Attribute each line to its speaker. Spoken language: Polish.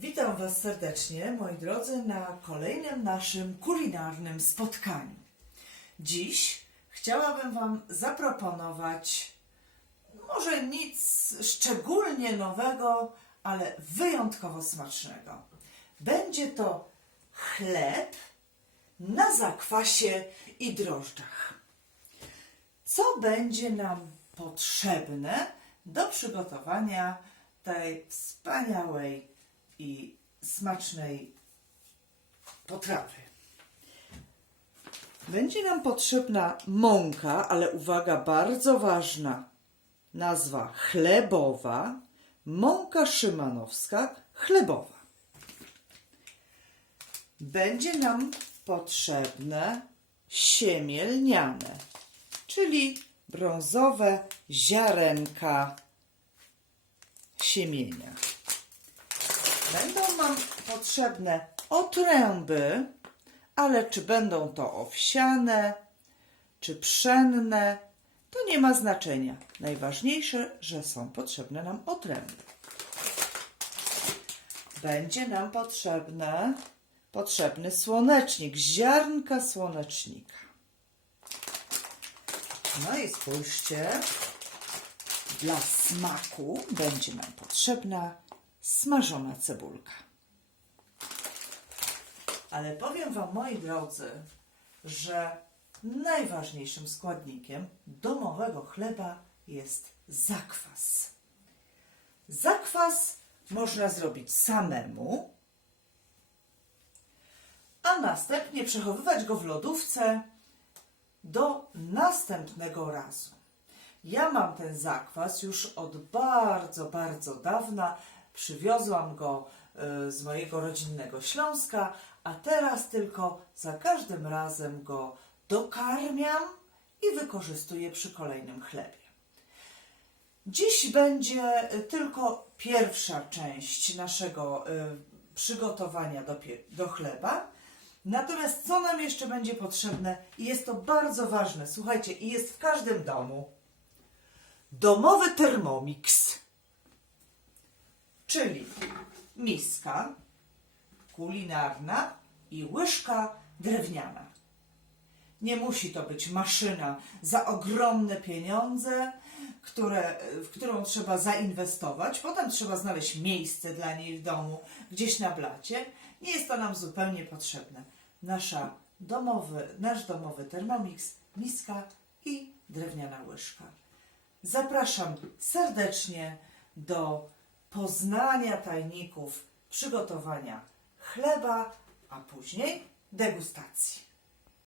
Speaker 1: Witam Was serdecznie, moi drodzy, na kolejnym naszym kulinarnym spotkaniu. Dziś chciałabym Wam zaproponować może nic szczególnie nowego, ale wyjątkowo smacznego. Będzie to chleb na zakwasie i drożdżach. Co będzie nam potrzebne do przygotowania tej wspaniałej i smacznej potrawy? Będzie nam potrzebna mąka, ale uwaga, bardzo ważna. Nazwa chlebowa, mąka szymanowska, chlebowa. Będzie nam potrzebne siemię lniane, czyli brązowe ziarenka siemienia. Będą nam potrzebne otręby, ale czy będą to owsiane, czy pszenne, to nie ma znaczenia. Najważniejsze, że są potrzebne nam otręby. Będzie nam potrzebne, potrzebny słonecznik, ziarnka słonecznika. No i spójrzcie, dla smaku będzie nam potrzebna smażona cebulka. Ale powiem Wam, moi drodzy, że najważniejszym składnikiem domowego chleba jest zakwas. Zakwas można zrobić samemu, a następnie przechowywać go w lodówce do następnego razu. Ja mam ten zakwas już od bardzo, bardzo dawna. Przywiozłam go y, z mojego rodzinnego Śląska, a teraz tylko za każdym razem go dokarmiam i wykorzystuję przy kolejnym chlebie. Dziś będzie y, tylko pierwsza część naszego y, przygotowania do, do chleba. Natomiast co nam jeszcze będzie potrzebne, i jest to bardzo ważne, słuchajcie, i jest w każdym domu. Domowy termomix, czyli miska kulinarna i łyżka drewniana. Nie musi to być maszyna za ogromne pieniądze, które, w którą trzeba zainwestować. Potem trzeba znaleźć miejsce dla niej w domu, gdzieś na blacie. Nie jest to nam zupełnie potrzebne. Nasza domowy, nasz domowy Thermomix, miska i drewniana łyżka. Zapraszam serdecznie do poznania tajników przygotowania chleba, a później degustacji.